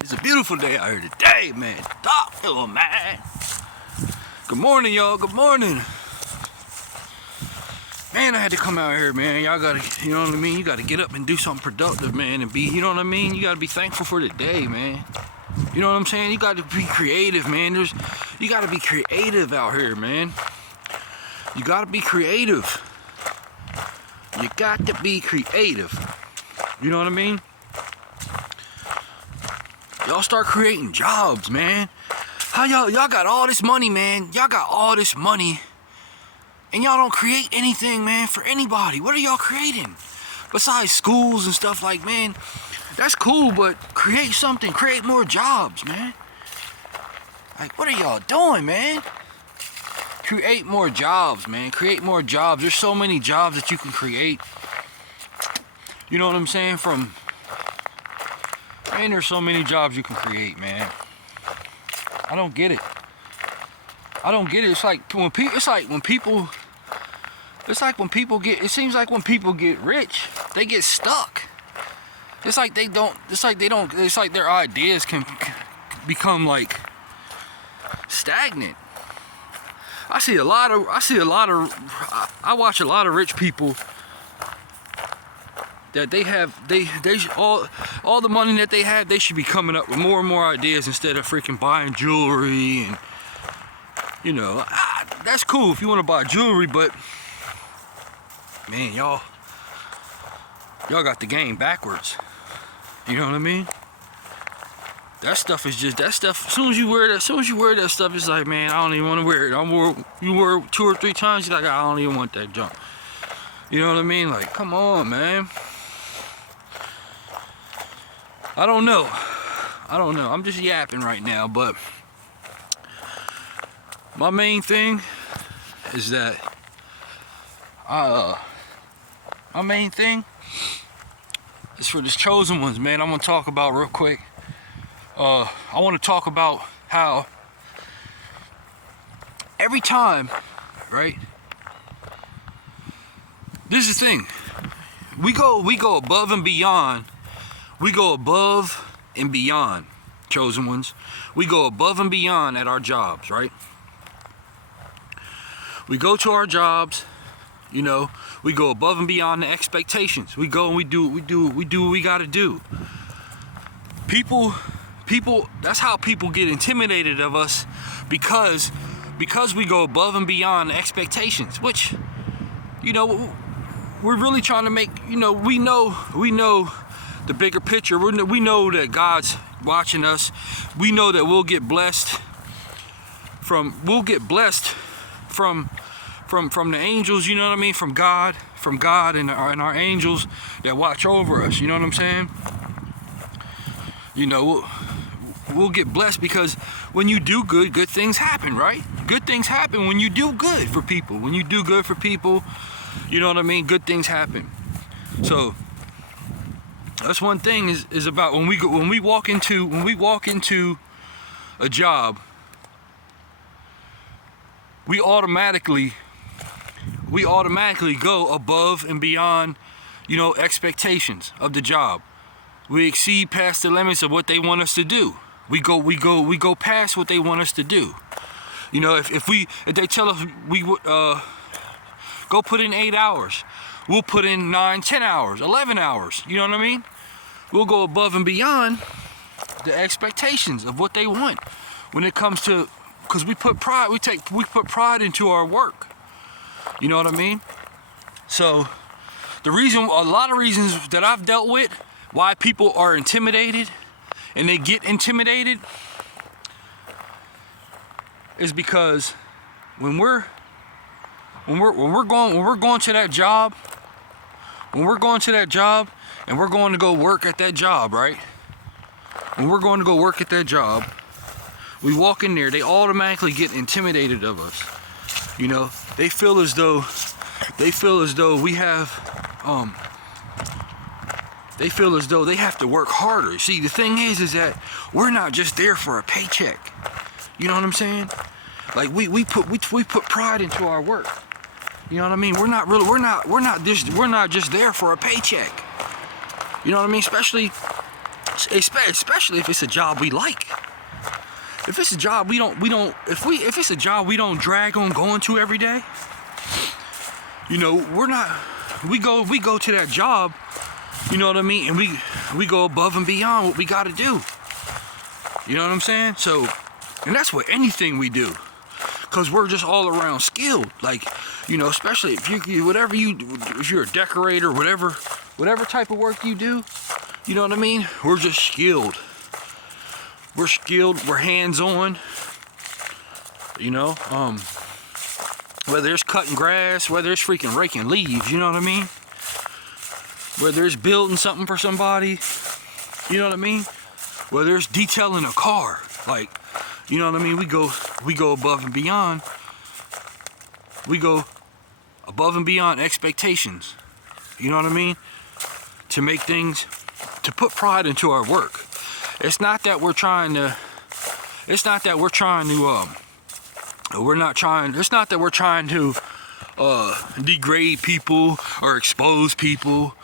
It's a beautiful day out here today, man. Top hill, man. Good morning, y'all. Good morning. Man, I had to come out here, man. Y'all gotta, you know what I mean? You gotta get up and do something productive, man, and be, you know what I mean? You gotta be thankful for the day, man. You know what I'm saying? You gotta be creative, man. You gotta be creative out here, man. You gotta be creative. You got to be creative. You know what I mean? Y'all start creating jobs, man. How y'all got all this money, man? Y'all got all this money, and y'all don't create anything, man, for anybody. What are y'all creating? Besides schools and stuff, like, man, that's cool, but create something. Create more jobs, man. Like, what are y'all doing, man? Create more jobs, man. Create more jobs. There's so many jobs that you can create. You know what I'm saying? Man, there's so many jobs you can create, man. I don't get it. I don't get it. It's like when people seems like when people get rich, they get stuck. It's like their ideas can become like stagnant. I watch a lot of rich people that all the money that they have, they should be coming up with more and more ideas instead of freaking buying jewelry. And you know, that's cool if you want to buy jewelry, but man, y'all got the game backwards. You know what I mean? That stuff is just that stuff. As soon as you wear that stuff, it's like, man, I don't even want to wear it. You wear it 2 or 3 times, you're like, I don't even want that junk. You know what I mean? Like, come on, man. I don't know. I'm just yapping right now, but my main thing is that my main thing is for this chosen ones, man. I'm gonna talk about real quick. I want to talk about how every time, right? This is the thing. We go above and beyond. We go above and beyond, chosen ones. We go above and beyond at our jobs, right? We go to our jobs, you know, we go above and beyond the expectations. We go and we do what we gotta do. People, that's how people get intimidated of us, because we go above and beyond the expectations, which, you know, we're really trying to make, you know, we know the bigger picture. We know that God's watching us. We know that we'll get blessed from the angels, you know what I mean? From God and our angels that watch over us, you know what I'm saying? You know, we'll get blessed because when you do good things happen, right? Good things happen when you do good for people. When you do good for people, you know what I mean? Good things happen. So that's one thing is about when we walk into a job, we automatically go above and beyond, you know, expectations of the job. We exceed past the limits of what they want us to do. We go past what they want us to do. You know, if they tell us we would go put in 8 hours, we'll put in 9, 10 hours, 11 hours. You know what I mean? We'll go above and beyond the expectations of what they want when it comes to, because we put pride into our work. You know what I mean? So a lot of reasons that I've dealt with why people are intimidated and they get intimidated is because when we're going to that job, and we're going to go work at that job, right? When we're going to go work at that job, we walk in there, they automatically get intimidated of us. You know, they feel as though we have they feel as though they have to work harder. See, the thing is that we're not just there for a paycheck. You know what I'm saying? Like we put pride into our work. You know what I mean? We're not just there for a paycheck. You know what I mean? Especially especially if it's a job we like. If it's a job if it's a job we don't drag on going to every day, you know, we go to that job, you know what I mean, and we go above and beyond what we got to do. You know what I'm saying? So, and that's what anything we do, because we're just all around skilled. Like, you know, especially if if you're a decorator, whatever type of work you do, you know what I mean? We're just skilled. We're skilled. We're hands-on. You know, whether it's cutting grass, whether it's freaking raking leaves, you know what I mean? Whether it's building something for somebody, you know what I mean? Whether it's detailing a car, like, you know what I mean? We go above and beyond. We go above and beyond expectations. You know what I mean? To make things, to put pride into our work. It's not that we're trying to degrade people or expose people.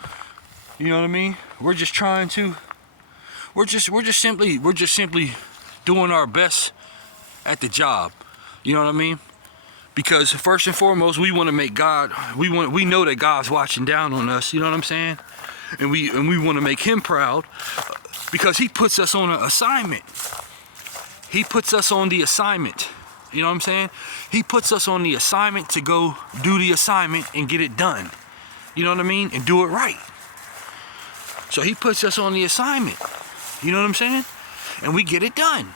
You know what I mean? We're just simply doing our best at the job. You know what I mean? Because first and foremost, we want to make God, we know that God's watching down on us, you know what I'm saying? And we want to make him proud, because he puts us on an assignment. He puts us on the assignment. You know what I'm saying? He puts us on the assignment to go do the assignment and get it done. You know what I mean? And do it right. So he puts us on the assignment. You know what I'm saying? And we get it done.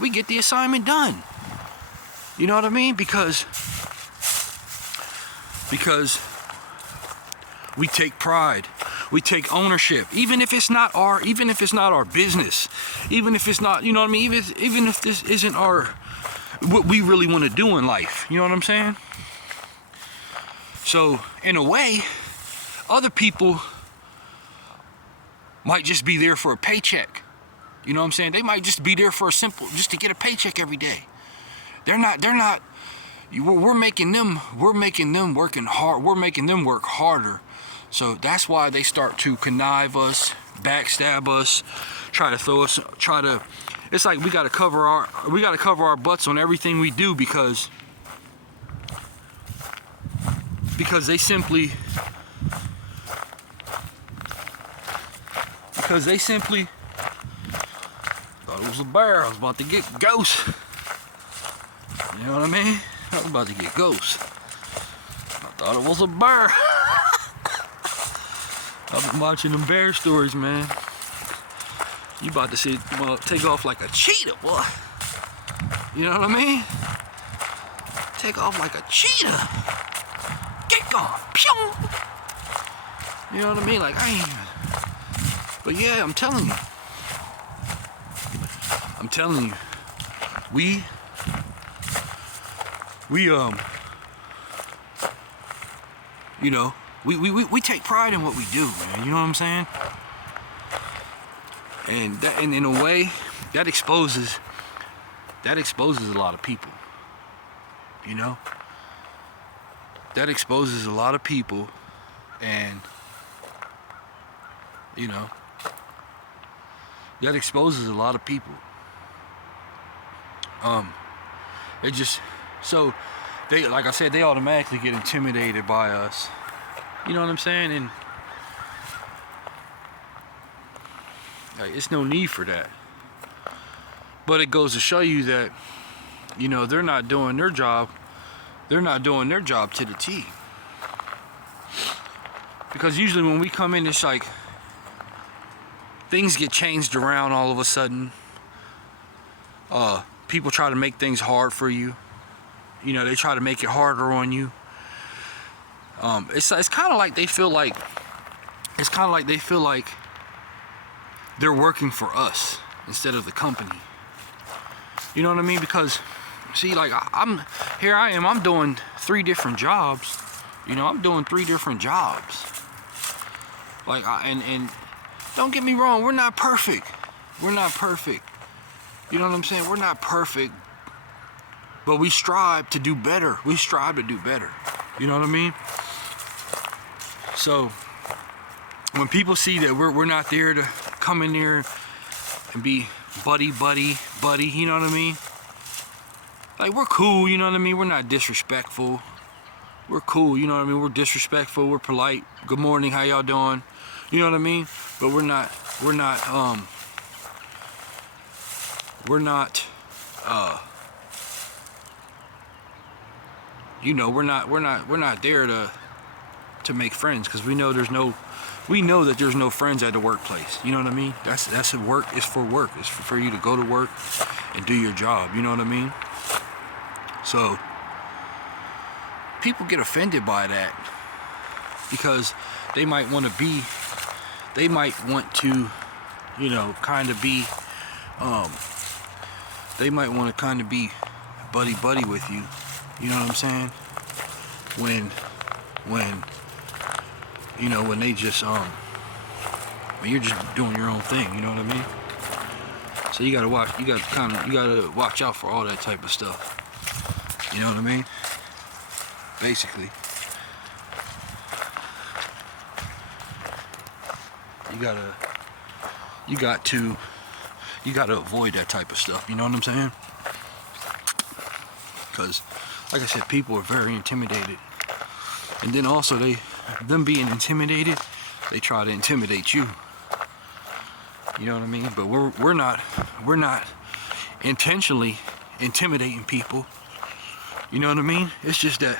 We get the assignment done. You know what I mean? Because we take pride. We take ownership. Even if it's not our business. Even if it's not, you know what I mean? Even if this isn't what we really want to do in life. You know what I'm saying? So, in a way, other people might just be there for a paycheck. You know what I'm saying? They might just be there for just to get a paycheck every day. They're not, we're making them working hard. We're making them work harder. So that's why they start to connive us, backstab us, it's like we gotta cover our butts on everything we do, because they simply thought it was a bear. I was about to get ghost. You know what I mean? I was about to get ghost. I thought it was a bear. I've been watching them bear stories, man. You about to see take off like a cheetah, boy. You know what I mean? Take off like a cheetah. Get gone. Pew! You know what I mean? Like, but yeah, I'm telling you, we you know, we take pride in what we do, man. You know what I'm saying? And that, and in a way, that exposes a lot of people. You know? That exposes a lot of people, and you know, that exposes a lot of people. They just, so they, like I said, they automatically get intimidated by us. You know what I'm saying? And like, it's no need for that. But it goes to show you that, you know, they're not doing their job. They're not doing their job to the T. Because usually when we come in, it's like things get changed around all of a sudden. People try to make things hard for you. You know, they try to make it harder on you. It's kind of like they feel like they're working for us instead of the company. You know what I mean? Because see, like I'm doing 3 different jobs. You know, I'm doing 3 different jobs. Like, and don't get me wrong, we're not perfect. We're not perfect. You know what I'm saying? We're not perfect, but we strive to do better. We strive to do better. You know what I mean? So when people see that we're not there to come in there and be buddy, you know what I mean? Like, we're cool, you know what I mean? We're not disrespectful. We're cool, you know what I mean? We're disrespectful, we're polite. Good morning, how y'all doing? You know what I mean? But we're not, you know, we're not there to make friends, because we know that there's no friends at the workplace. You know what I mean? That's work. It's for work. It's for you to go to work and do your job. You know what I mean? So people get offended by that because they might want to, you know, kind of be, they might want to kind of be buddy with you. You know what I'm saying? When you know, when they just when you're just doing your own thing, you know what I mean? So you gotta watch out for all that type of stuff. You know what I mean? Basically, you gotta avoid that type of stuff. You know what I'm saying? Because, like I said, people are very intimidated, and then also them being intimidated, they try to intimidate you. You know what I mean? But we're not intentionally intimidating people. You know what I mean? It's just that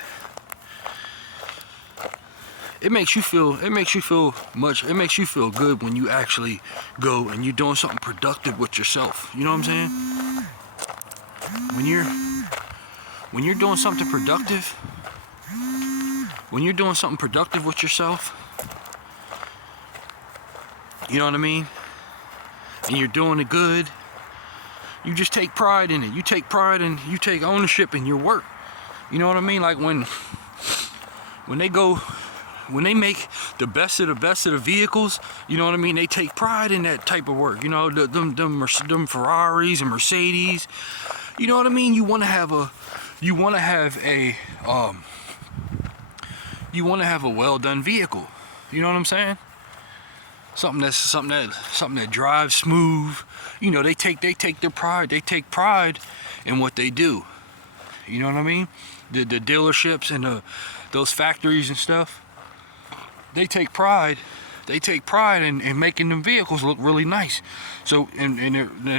it makes you feel good when you actually go and you're doing something productive with yourself. You know what I'm saying? When you're doing something productive, with yourself, you know what I mean? And you're doing it good, you just take pride in it. You take pride and you take ownership in your work. You know what I mean? Like when they make the best of the vehicles, you know what I mean? They take pride in that type of work. You know, them Ferraris and Mercedes. You know what I mean? You want to have a well done vehicle. You know what I'm saying? Something that drives smooth. You know, they take their pride. They take pride in what they do. You know what I mean? The dealerships and those factories and stuff. They take pride in making them vehicles look really nice. So and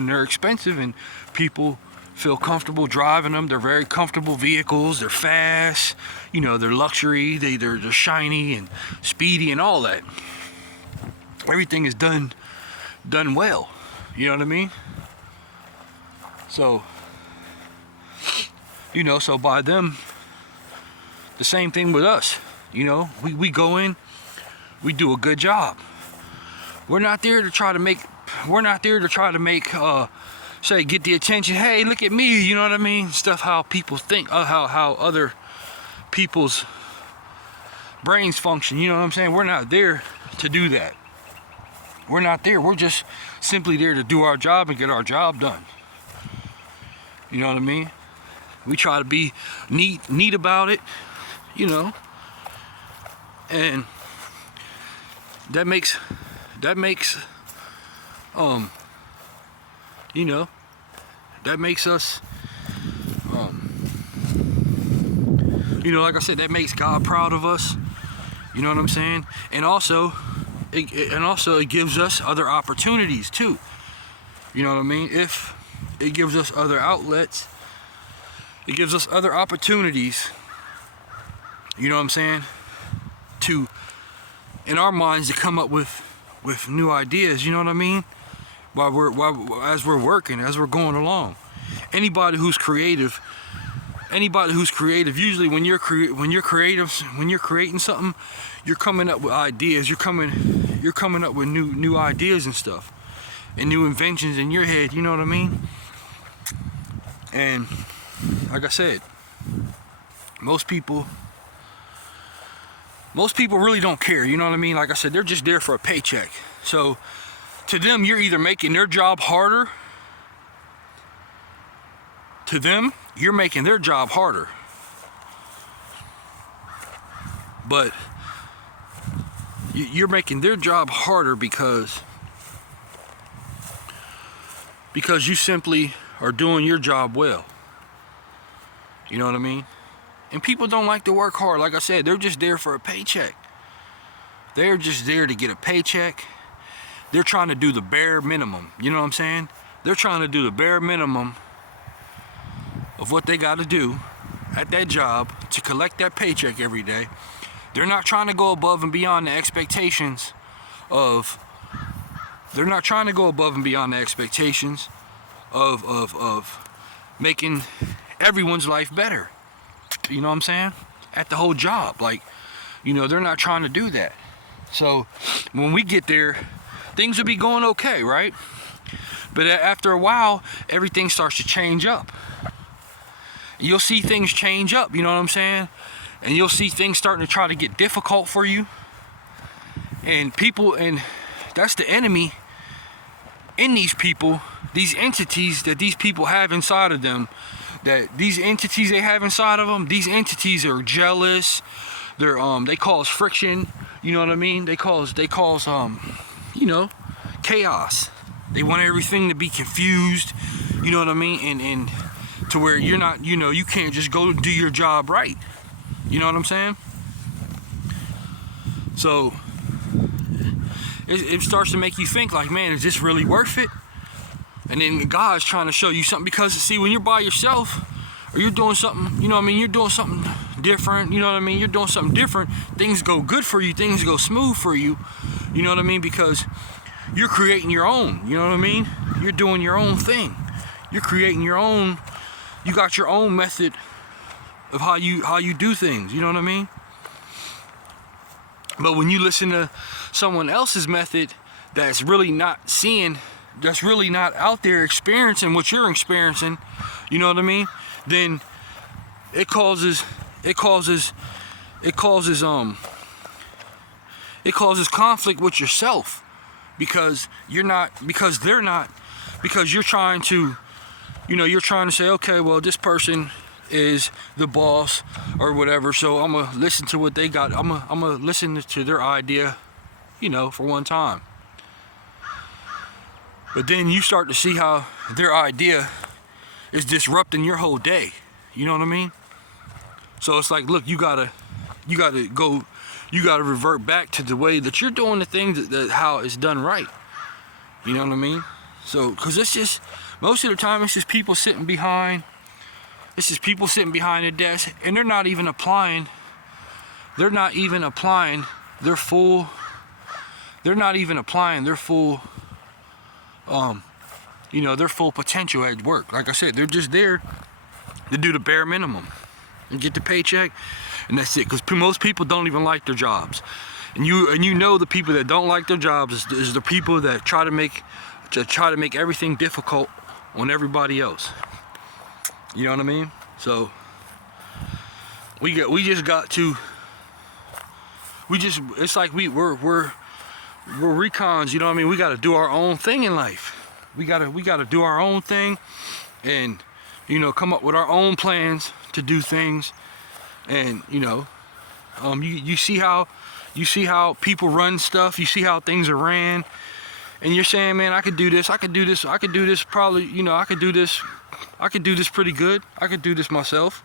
they're expensive, and people feel comfortable driving them. They're very comfortable vehicles. They're fast. You know, they're luxury. They're shiny and speedy and all that. Everything is done well. You know what I mean? So, you know, so by them, the same thing with us. You know, we go in, we do a good job. We're not there to try to make, say, get the attention. Hey, look at me. You know what I mean? Stuff how people think, how other people's brains function. You know what I'm saying? We're not there to do that. We're not there. We're just simply there to do our job and get our job done. You know what I mean? We try to be neat about it, you know, and that makes you know, that makes us you know, like I said, that makes God proud of us. You know what I'm saying? And also it gives us other opportunities too. You know what I mean? If it gives us other outlets, it gives us other opportunities, you know what I'm saying, to, in our minds, to come up with new ideas, you know what I mean, as we're working, as we're going along. Anybody who's creative, usually when you're creative, when you're creating something, you're coming up with ideas. You're coming up with new ideas and stuff, and new inventions in your head. You know what I mean? And like I said, most people really don't care. You know what I mean? Like I said, they're just there for a paycheck. So to them, you're either making their job harder. To them, you're making their job harder. But you're making their job harder because because you simply are doing your job well. You know what I mean? And people don't like to work hard. Like I said, they're just there for a paycheck. They're just there to get a paycheck. They're trying to do the bare minimum. You know what I'm saying? They're trying to do the bare minimum of what they got to do at that job to collect that paycheck every day. They're not trying to go above and beyond the expectations of making everyone's life better. You know what I'm saying? At the whole job. Like, you know, they're not trying to do that. So when we get there, things will be going okay, right? But after a while, everything starts to change up. You'll see things change up, you know what I'm saying? And you'll see things starting to try to get difficult for you. And that's the enemy in these people, these entities that these people have inside of them. These entities are jealous. They cause friction, you know what I mean? They cause chaos. They want everything to be confused, you know what I mean? And to where you're not, you can't just go do your job right. You know what I'm saying? So it starts to make you think like, man, is this really worth it? And then God's trying to show you something, because see, when you're by yourself or you're doing something, you know what I mean, you're doing something different, you know what I mean, you're doing something different, things go good for you, things go smooth for you, you know what I mean, because you're creating your own, you know what I mean, you're doing your own thing, you're creating your own, you got your own method of how you do things, you know what I mean. But when you listen to someone else's method that's really not out there experiencing what you're experiencing, you know what I mean, then it causes conflict with yourself, because you're trying to say, okay, well, this person is the boss or whatever, so I'm gonna listen to what they got. I'm gonna listen to their idea, for one time. But then you start to see how their idea is disrupting your whole day. You know what I mean? So it's like, look, you gotta revert back to the way that you're doing the things that how it's done right. You know what I mean? So, because it's just, most of the time, it's just people sitting behind the desk, and they're not even applying their full potential at work. Like I said, they're just there to do the bare minimum and get the paycheck, and that's it. Because most people don't even like their jobs, and you know the people that don't like their jobs is the people that try to make everything difficult on everybody else. You know what I mean? So it's like we're recons, you know what I mean? We gotta do our own thing in life. We gotta do our own thing, and come up with our own plans to do things. And you see how people run stuff, you see how things are ran, and you're saying, man, I could do this probably, I could do this pretty good. I could do this myself,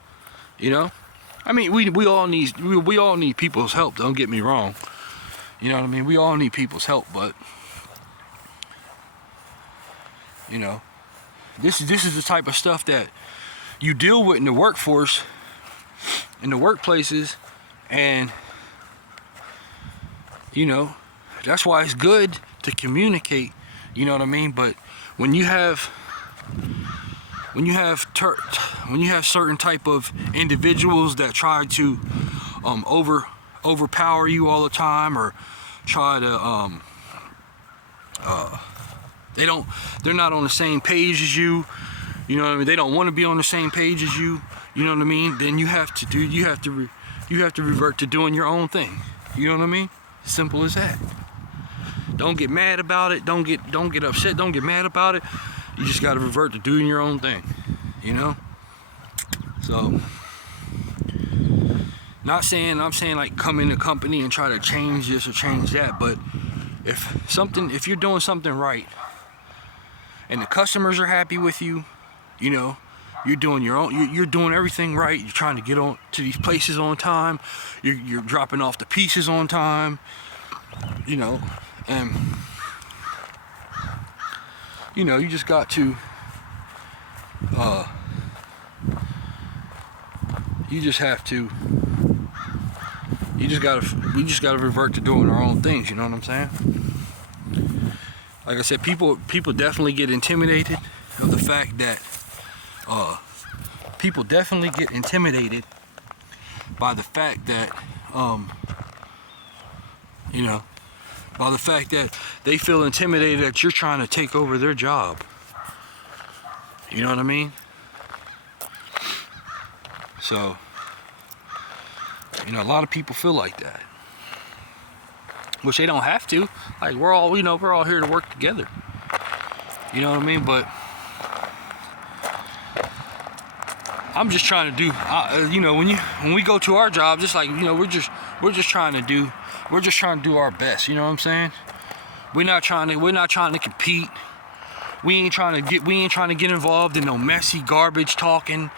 I mean, we all need people's help, don't get me wrong. You know what I mean? We all need people's help, but this is the type of stuff that you deal with in the workforce, in the workplaces, and that's why it's good to communicate, you know what I mean? But when you have certain type of individuals that try to overpower you all the time, or try to they're not on the same page as you, you know what I mean, they don't want to be on the same page as you, you know what I mean, then you have to revert to doing your own thing, you know what I mean? Simple as that. Don't get mad about it, don't get upset, don't get mad about it. You just got to revert to doing your own thing, So I'm saying like come in the company and try to change this or change that, but if you're doing something right and the customers are happy with you, you know, you're doing your own, you're doing everything right. You're trying to get on to these places on time. You're dropping off the pieces on time, you know, and you know, you just got to you just have to we just gotta revert to doing our own things, you know what I'm saying? Like I said, people definitely get intimidated of the fact that people definitely get intimidated by the fact that you know, by the fact that they feel intimidated that you're trying to take over their job. You know what I mean? So, you know, a lot of people feel like that, which they don't have to. Like, we're all, you know, we're all here to work together. You know what I mean? But I'm just trying to do, you know, when we go to our jobs, it's like, you know, we're just trying to do our best. You know what I'm saying? We're not trying to compete. We ain't trying to get involved in no messy garbage talking.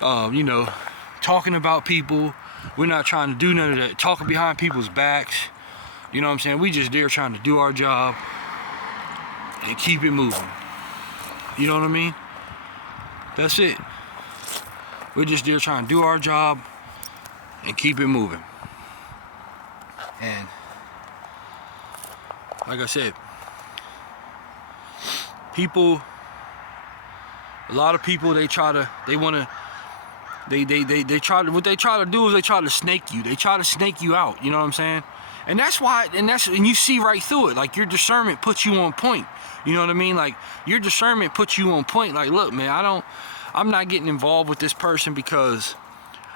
You know, talking about people. We're not trying to do none of that. Talking behind people's backs. You know what I'm saying? We just there trying to do our job and keep it moving. You know what I mean? That's it. We're just there trying to do our job and keep it moving. And like I said, a lot of people, what they try to do is they try to snake you. They try to snake you out, you know what I'm saying? And that's why, and you see right through it. Like, your discernment puts you on point. You know what I mean? Like, your discernment puts you on point. Like, look, man, I'm not getting involved with this person because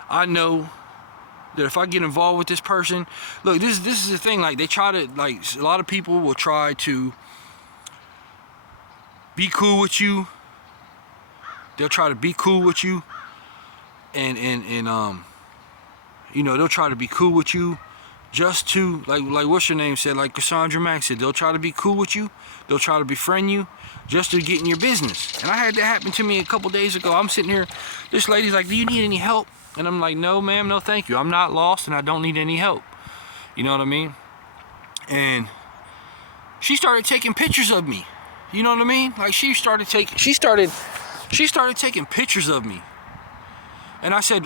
I know that if I get involved with this person, look, this is the thing. Like, they try to, like, a lot of people will try to be cool with you. They'll try to be cool with you, and you know, they'll try to be cool with you just to, like what's your name said, like Cassandra Mack said, they'll try to be cool with you, they'll try to befriend you just to get in your business. And I had that happen to me a couple days ago. I'm sitting here, this lady's like, do you need any help? And I'm like, no ma'am, no thank you, I'm not lost and I don't need any help. You know what I mean? And she started taking pictures of me. You know what I mean? Like, she started taking pictures of me. And I said,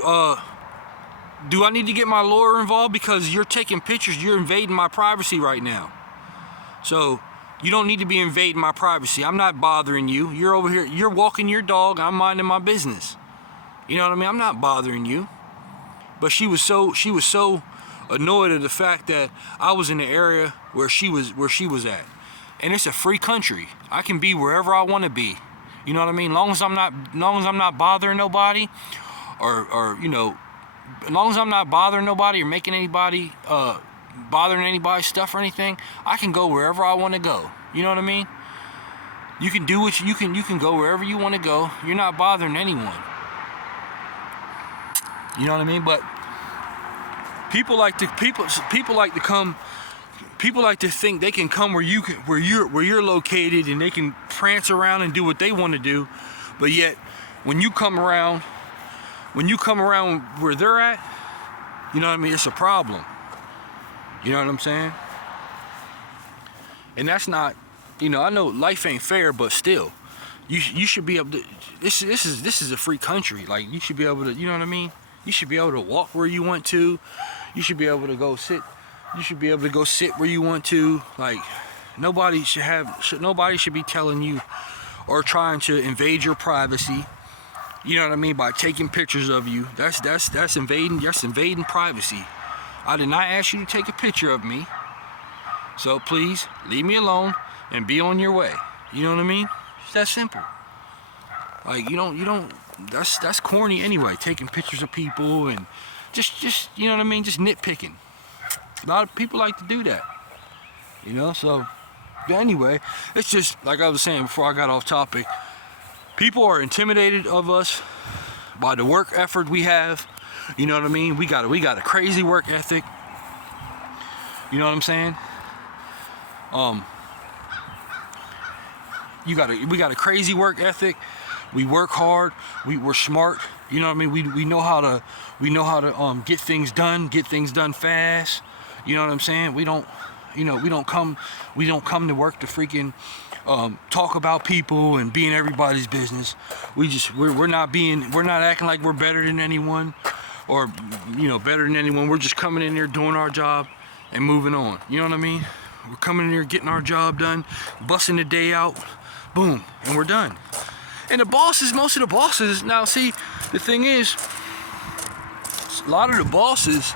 do I need to get my lawyer involved? Because you're taking pictures, you're invading my privacy right now. So you don't need to be invading my privacy. I'm not bothering you. You're over here, you're walking your dog, I'm minding my business. You know what I mean? I'm not bothering you. But she was so annoyed at the fact that I was in the area where she was at. And it's a free country. I can be wherever I want to be. You know what I mean? Long as I'm not bothering nobody, or you know, as long as I'm not bothering nobody or making anybody bothering anybody's stuff or anything, I can go wherever I want to go. You know what I mean? You can do what you can go wherever you want to go. You're not bothering anyone. You know what I mean? But people like to think they can come where you're located, and they can prance around and do what they want to do. But yet, when you come around where they're at, you know what I mean, it's a problem. You know what I'm saying? And that's not, you know, I know life ain't fair, but still, you should be able to. This is a free country. Like, you should be able to, you know what I mean? You should be able to walk where you want to. You should be able to go sit. You should be able to go sit where you want to. Like, nobody should be telling you or trying to invade your privacy. You know what I mean? By taking pictures of you. That's invading privacy. I did not ask you to take a picture of me. So please leave me alone and be on your way. You know what I mean? It's that simple. Like, you don't that's corny anyway, taking pictures of people and just you know what I mean, just nitpicking. A lot of people like to do that, you know. So anyway, it's just like I was saying before I got off topic. People are intimidated of us by the work effort we have. You know what I mean? We got a crazy work ethic. You know what I'm saying? we got a crazy work ethic. We work hard. We're smart. You know what I mean? We know how to get things done fast. You know what I'm saying? We don't come to work to freaking talk about people and be in everybody's business. We're not acting like we're better than anyone, or better than anyone. We're just coming in here doing our job and moving on. You know what I mean? We're coming in here getting our job done, busting the day out, boom, and we're done. And most of the bosses, now see, the thing is, a lot of the bosses,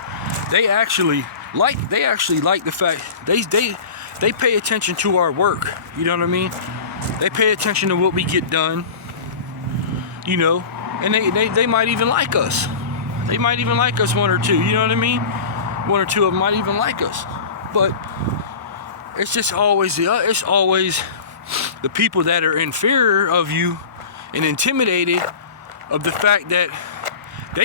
they actually like the fact they pay attention to our work. You know what I mean? They pay attention to what we get done. And they might even like us. They might even like us, one or two. You know what I mean? One or two of them might even like us. But it's just always the people that are inferior of you and intimidated of the fact that they